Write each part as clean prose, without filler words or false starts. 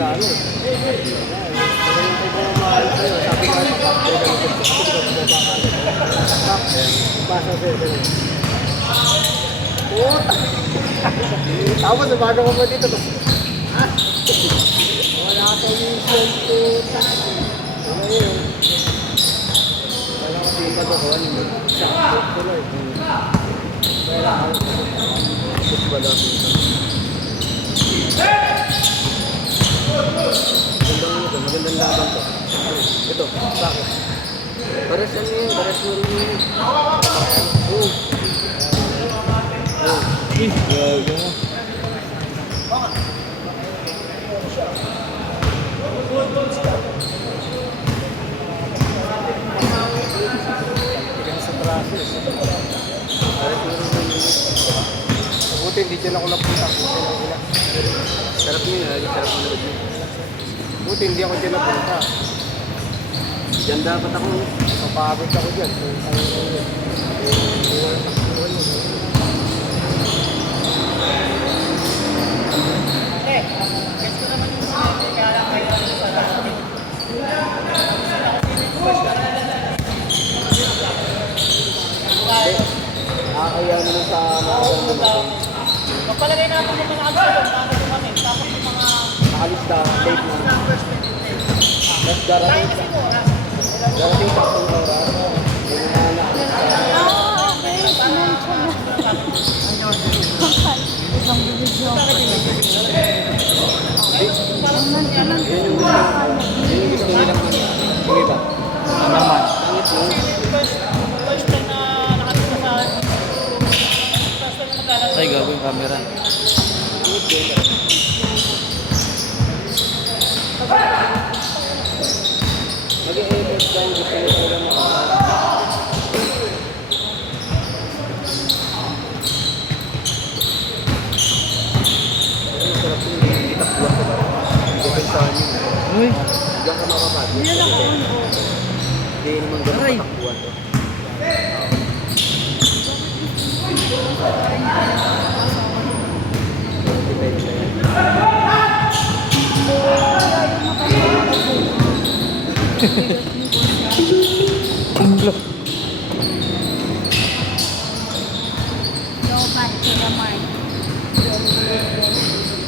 sa ano. Pinahintay ko ng mahal sa'yo. Sabi ko, pasa sa'yo. Puta! Tapos, nabaga ko pa dito. Wala ka mission, puta. Wala yun. Wala ka pipa to. Sakot tuloy. Wala ka. Tapos wala pipa. Magandang laban to. Ito, bakit? Baras ano yun? Baras mo rin yun. Gago mo. Tigan sa braso eh. Baras mo rin yun. Buti hindi dyan ako napunta. Sarap nyo yun. Sarap mo naman yun. Buti hindi ako dyan napunta. Diyan dapat ako. Mapagod ako dyan. Gusto naman yung sinabi, kaya lang kayo lang sa dati. Nakakaya naman sa mga ganda. Magpalagay na ako ng mga absent, bago kami. Tapos yung mga Nakalis na late na. Mas tayo darating kasi sa oras. darating sa akong oras. Yung mga nakalis na. Okay. Isang video. Yun yung gusto nilang mga. Sige ba? Naman. Pangit mo. First time na nakalit sa first time na maglalaro. Ay, gago yung camera. Mag-e-edit ka yung gusto nyo talaga na. Ang sarap yung itakbuhan ko ba? Depende sa amin. Uy, Diyan ka makapag. Hindi naman ganun Aray. katakbuhan to. Depende sa yan. Go back to the mark.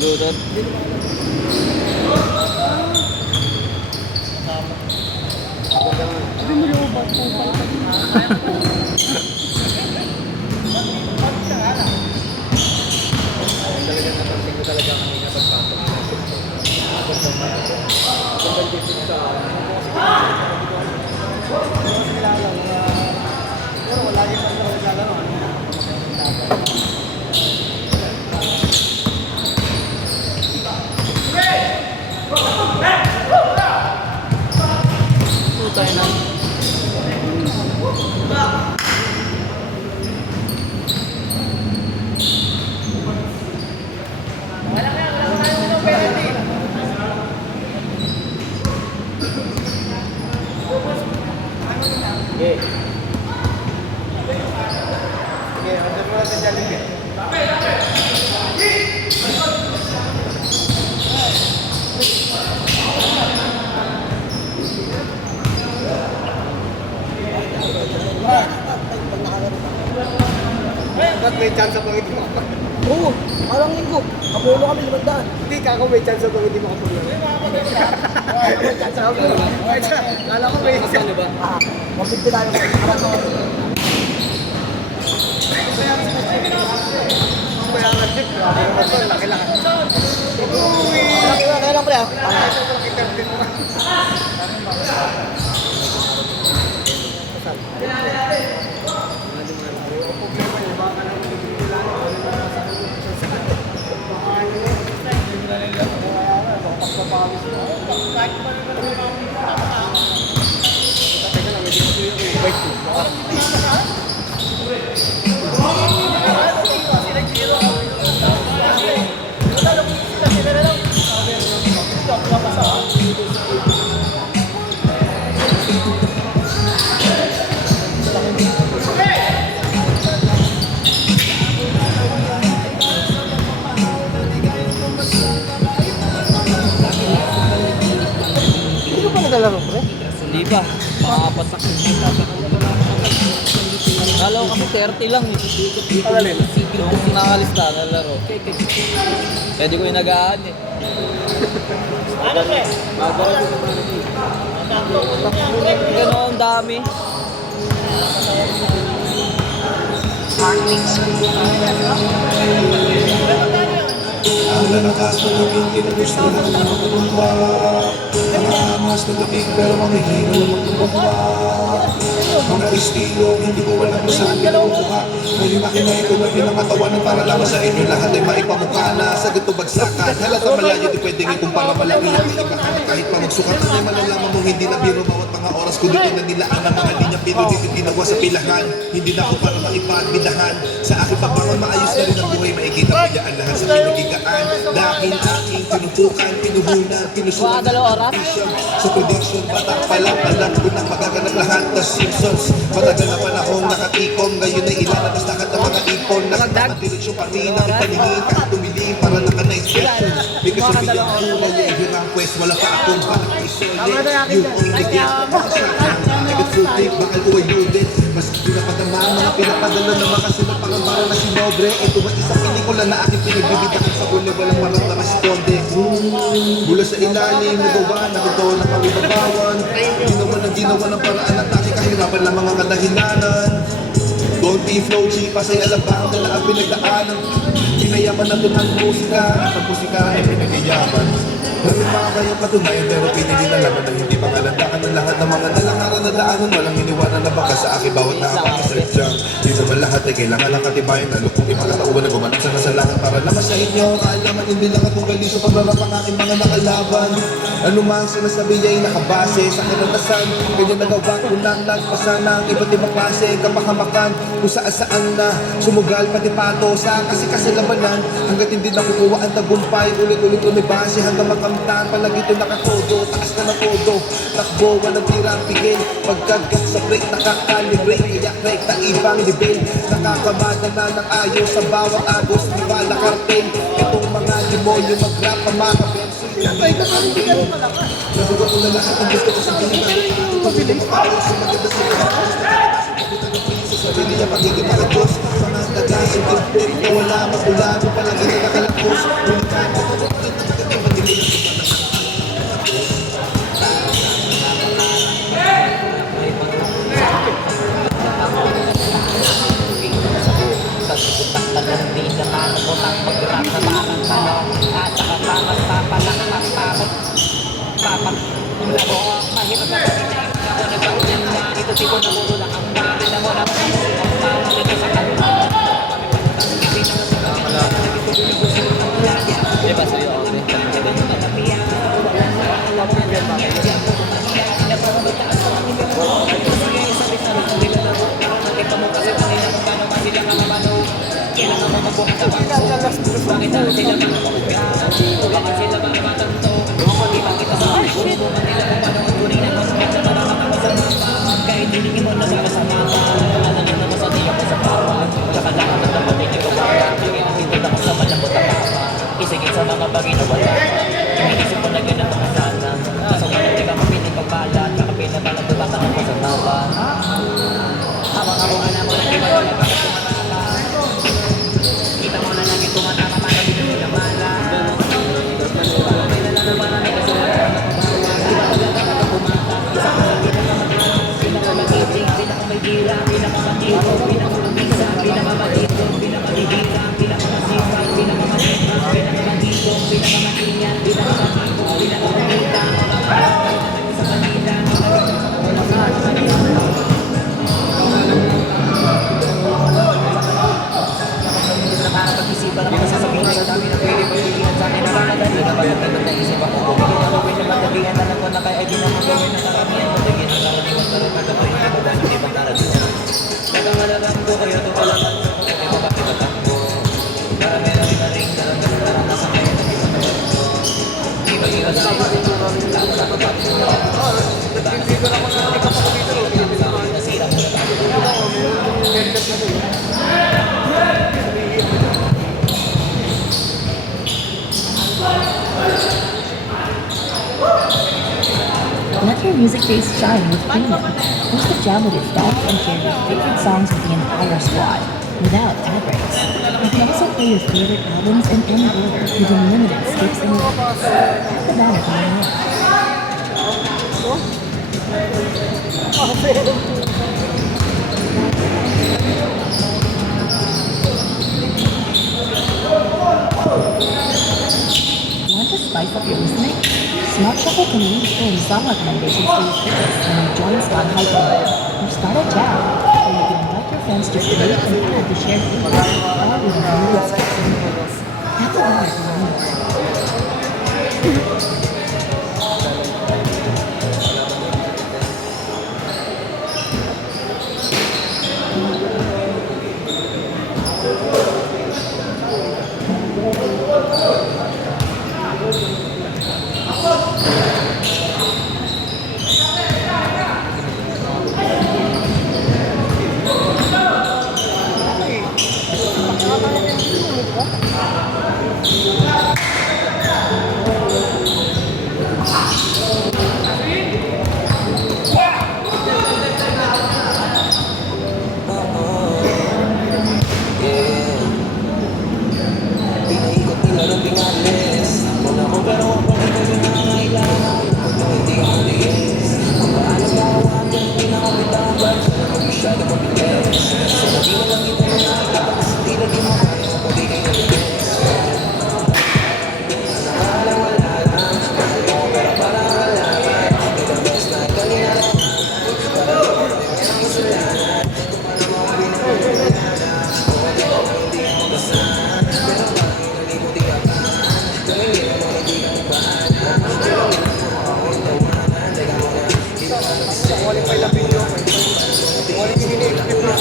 lutot. Ako lang. Lumulubog po pala. Talaga napansin ko talaga kanina pagpasok. Ako sa mga. Ako ba dito sa. Pero wala yung naglalaro. Putay na. Sige. Sige, order mo lang sa Jollibee. Ba't may chance pang hindi makapag? Oo, parang linggo. Kapulo kami 500. Hindi ka ako may chance pang hindi makapag. May chance ako. Kala ko may chance. Ano ba? Ah, 150 tayo. Para to. Bayaran din. Grabe naman to. Laki-laki. Uy! Kaya lang pre ah. Ito ko nakita din mo. naglalaro, pre? Hindi pa. Pangapat na. Kala ko kasi 30 lang eh. Alin? Yung nakalista na laro. Pwede ko yung nag-aan eh. Ano, pre? Gano'n ang dami. Ang lalakas na gawin, kinagusto na tumumpa. Ang angas na gawin, pero mamihino na magtumumpa. Mga estilo, hindi ko alam kung saan kinukuha. Ngayon makinay ko na pinakatawanan para lamang sa inyo lahat ay maipamukha na sa ganito bagsakan. Halata malayo, di pwedeng ikumpara malaki lang iba ka na kahit pa magsukat. Ay malalaman mong hindi na biro bawat mga oras ko dito na nilaan ang mga linya pinudit ginawa sa pilahan. Hindi na ako para maipagbidahan. Sa aking pagbangon maayos na rin ang buhay, makikita mo yan lahat sa pinagigaan. Dahil aking tinutukan, pinuhunan, pinusukan, sa prediction, batak pa lang, alam ko na magaganap lahat na Simpsons. Matagal na panahong nakatikom, ngayon ay ilalabas lahat ng mga ipon. Nakapagdireksyon kami ng paningin, kahit tumiling para naka-night session. May kasabihan ko na yung hirang quest, wala pa akong parang isole. Yung only game, I got full tape, bakal ko ay loaded. Mas pinapatama, mga pinapadala na makasulat para na si Nobre. Ito ba isang pelikula na aking pinagbibidakan sa huli, walang marang na responde. Mula sa ilalim, nagawa, nakagawa ng kawibabawan. Ginawa ng paraan at aking kahirapan ng mga kadahilanan. Don't be flow, chipa sa'y alabang na ang pinagdaanan. Pinayaman na doon ang musika, sa musika ay pinagayaman. Meron mga kayong patunayan pero pinili na laban na hindi pangalandakan ng lahat ng mga nalangaran na daanan. Walang iniwanan na baka sa akin bawat nakapag-research. Di naman lahat ay kailangan ng katibayan na lupong ipakatauban na gumanap sa nasalahan para naman sa inyo. Kaalaman hindi lang atong gali sa pagrarap ang aking mga nakalaban. Ano man sinasabi ay nakabase sa kinatasan. Ganyan nagawa ko nang nagpasan ng iba't ibang klase kapahamakan. Kung saan na sumugal pati pato sa kasi labanan. Hanggat hindi nakukuha ang tagumpay, ulit-ulit umibase hanggang makamtan. Palagi ito nakatodo, taas na ng todo. Takbo, walang tirang pigil. Pagkagat sa break, nakakalibrate. Kaya break na ibang level. Nakakamada na ng ayos sa bawat agos. Di bala kartel. Itong mga demonyo mag-rap ang mga verso. Pinatay na kami, hindi ka rin malakas. Nasuga ko na lahat ang gusto ko sabihin. Pabilis pa ako sa maganda sa lahat. Sarili niya pagiging mga Diyos. Mga tagasing pinpin na wala magula. Kung palagi na nakalapos. Kung kaya ko na magiging madilim. Diba sa'yo ako? Isingin sa mga bagay na wala. Iniisip ko na ganun mga sana. Sa mga hindi ka mapinig pagbalat. Kakapinabalang bubata ng pasatawa. Hawak-hawakan na mo na iba wala para tumatala. Kita mo na lang yung tumatama para hindi mo na mala. May nalala marami kasi wala na mabawa. Iba talaga na kumata. Isa ko lang pinakamatibig, pinakamaygira, pinakamatiro, pinakamabisa, pinakamatiro, pinakamatihira, pinakamasipag, pinakamatipag, pinakamatito, pinakamatingan, pinakamatito, pinakamatita, sa kanila, nakakapag-isipan ako sa sabihin sa dami na pwede pagpilihan sa akin nakamadali na bayan na naisip ako kung hindi ako pinagmadalingan na lang ko na kaya di na magayon na karamihan mo tingin ang karaniwan pero nagkakaroon na mo dahil ibang karaniwan nagkangalaman ko kayo ito walang ang hindi mo pakipatakbo marami na rin na rin naranasan kayo na ibang karaniwan di ba yung sa iyo lalo na pagpapin mo nasira mo na tayo Let your music taste shine with Premium. Host a jam with your thoughts and share your favorite songs with the entire squad, without ad breaks. You can also play your favorite albums in any order with unlimited skips and repeats. Tap the banner to learn more. Want to spice up your listening? Smart Shuffle can lead in song recommendations for your favorites when you join Squad Hyper. Or start a jam, or you can invite your friends to create and add to shared favorites, all with unlimited skips and repeats. Tap the banner to learn more. Pinaikot nila nung pinalis. Muna ko pero ang pag-ikot yung nangangailangan. Kung hindi ka maliis. Kung paano mo hawakan yung pinakabitawan. Kung masyado mabilis. So hindi na lang ito yung nakikita. Hindi na di mo kaya. Pwede kayo nalilis. Qualify na video. Qualify ini-expect na.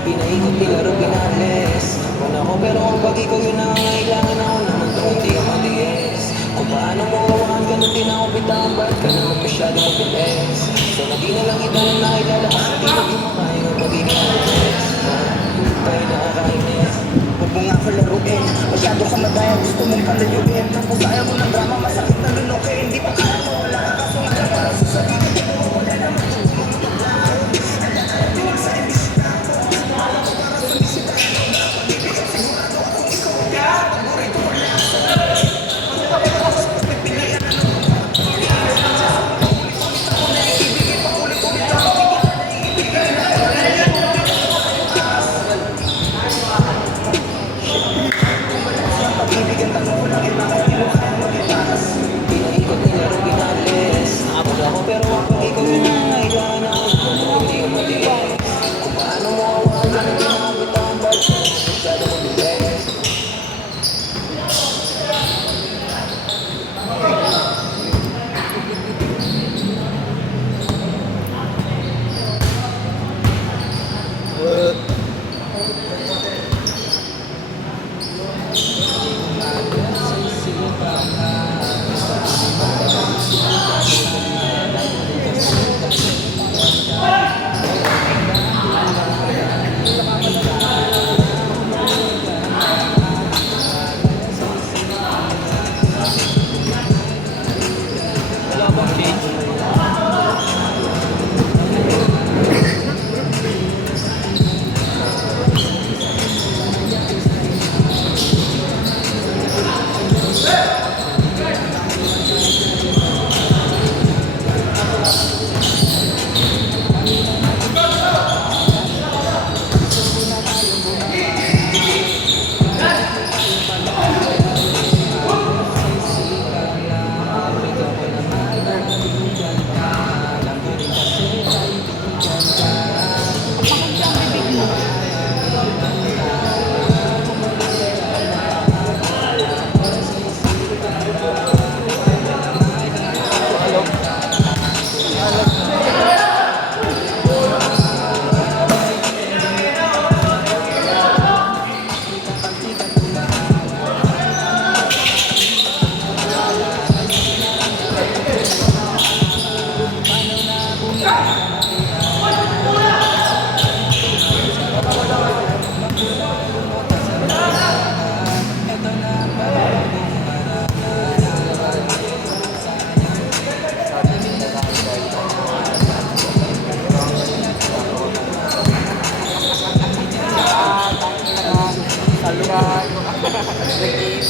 Pinaikot nila rin pinalis. Wala ko pero ang pag-ikaw yun nangangailangan ako naman kung hindi ka maliis. Kung paano mo hawakan ka nung tinakapitang ba't ka naman masyado mabilis. So na di na lang kita na nakilala kasi di na di mo kaya ng pag-ikaw mabilis. Tayo nakakainis. Huwag mo nga palaruin. Masyado ka madaya, gusto mong palayuin. Tapos ayaw mo ng drama, masakit na lunukin. Hindi pa kaya mo, wala ka kaso nga lang para sa sarili mo. Wala naman yung mga maglaon. Wala ka lang tinig sa imbisita ko. Wala ko para sa bisita ko. Pag-ibig sigurado akong ikaw ang pinaka-paborito ko lang sa lahat. Pag-ibig sa pagpipilian ng pag-ibig ang tanong ko lang ay bakit di mo kaya mag-itas. Pinaikot nila rin pinalis. Wala ko pero ang pag-ikaw yun nangangailangan ako naman kung hindi ka maliis. Kung paano mo hawakan ka nung tinakapitang ba't ka naman masyado mabilis.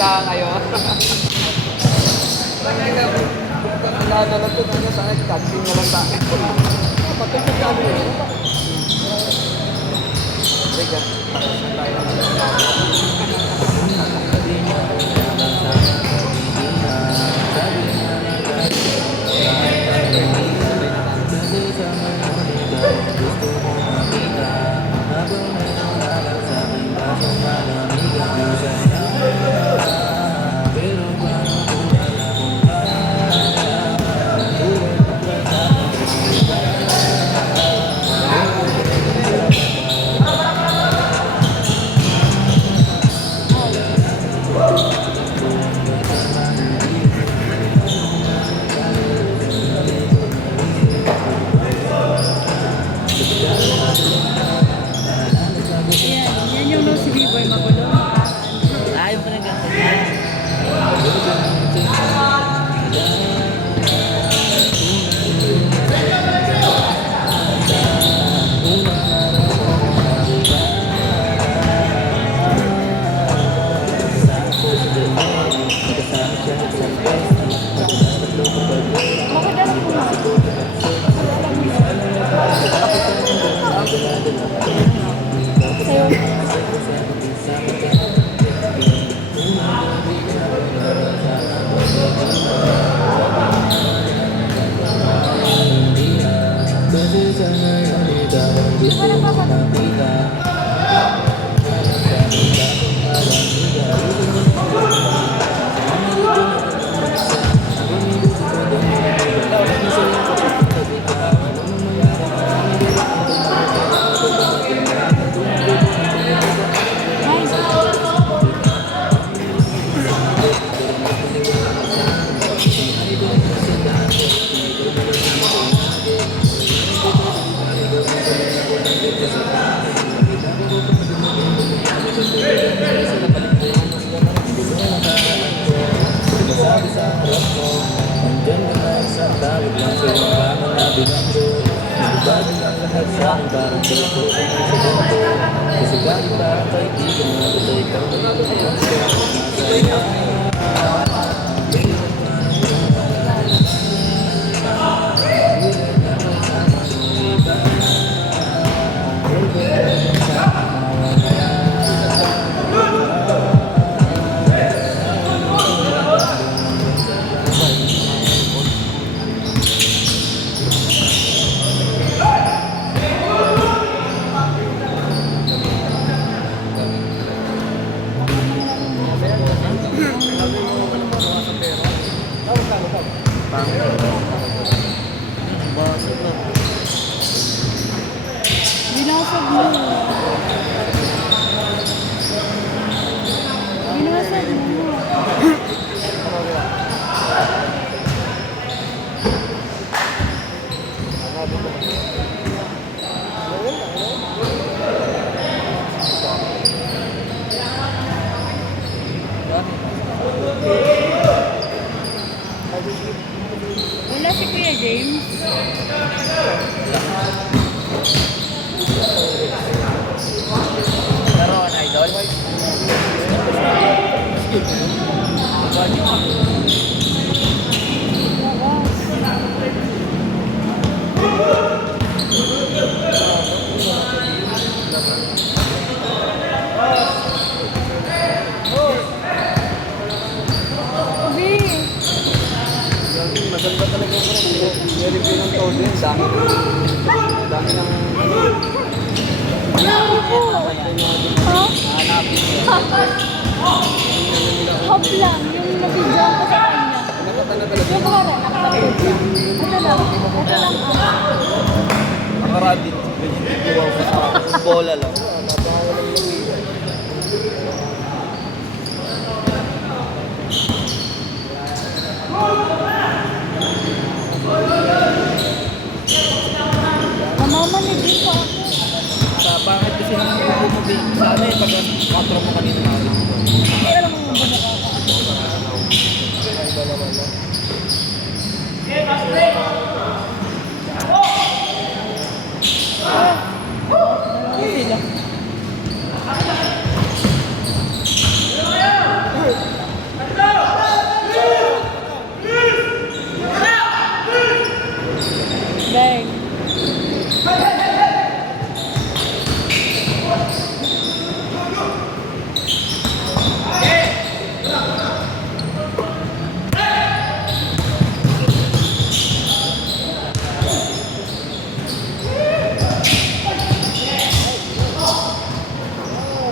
Isa ngayon. Nagdala to na sa akin. Catching na lang sa akin. Patay sa kami yun. Teka, parang na tayo ng Yan yung no si B-Boy magulo. Ayaw ko na ganito. Bakit alam mo na? Sa'yo. Di ba napapanood? Binasag mo. Binasag mo. Wala si Kuya James. Meron, idol. Maganda talaga yung very good ng todo. Dami ng Hop lang, yung nabidyoan ko sa kanya. Yung pare, nakatapos lang. Ito lang. Makarabit. Bola lang. Namamanig din pa ako. Sa pangit kasi ng bumubi. Sana eh, pag 4 mo kanina na. Ay, alam mo yung bumaka ka. Sila.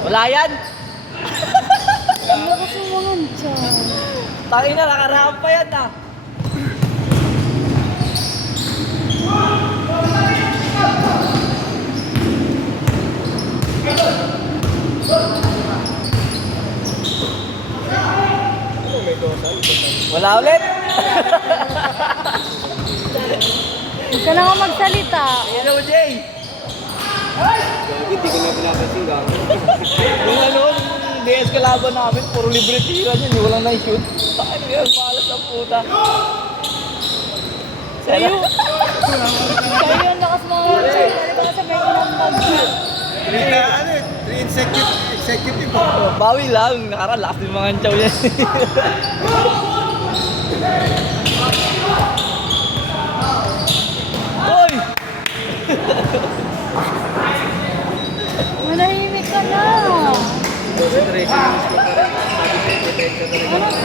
Wala yan. Ang lakas ng mga tiyan. Tangin na, nakaraan pa yan ah. Wala ulit. Huwag ka na nga magsalita. Ayan o, Jay. Hindi ko na pinapansin gano'n. Yung ano, yung DS kalaban namin, puro libre tira niya, hindi ko lang na-shoot. Ano yan, malas ang puta. Sa'yo. Sa'yo ang lakas mga tiyan. Ano ba sa may ilang mag-shoot? Executive. Bawi lang, nakaralakas din mga chow yan. Hoy! Manahimik ka na. Concentration yung score pa rin. Sabi ko, protection talaga. Ano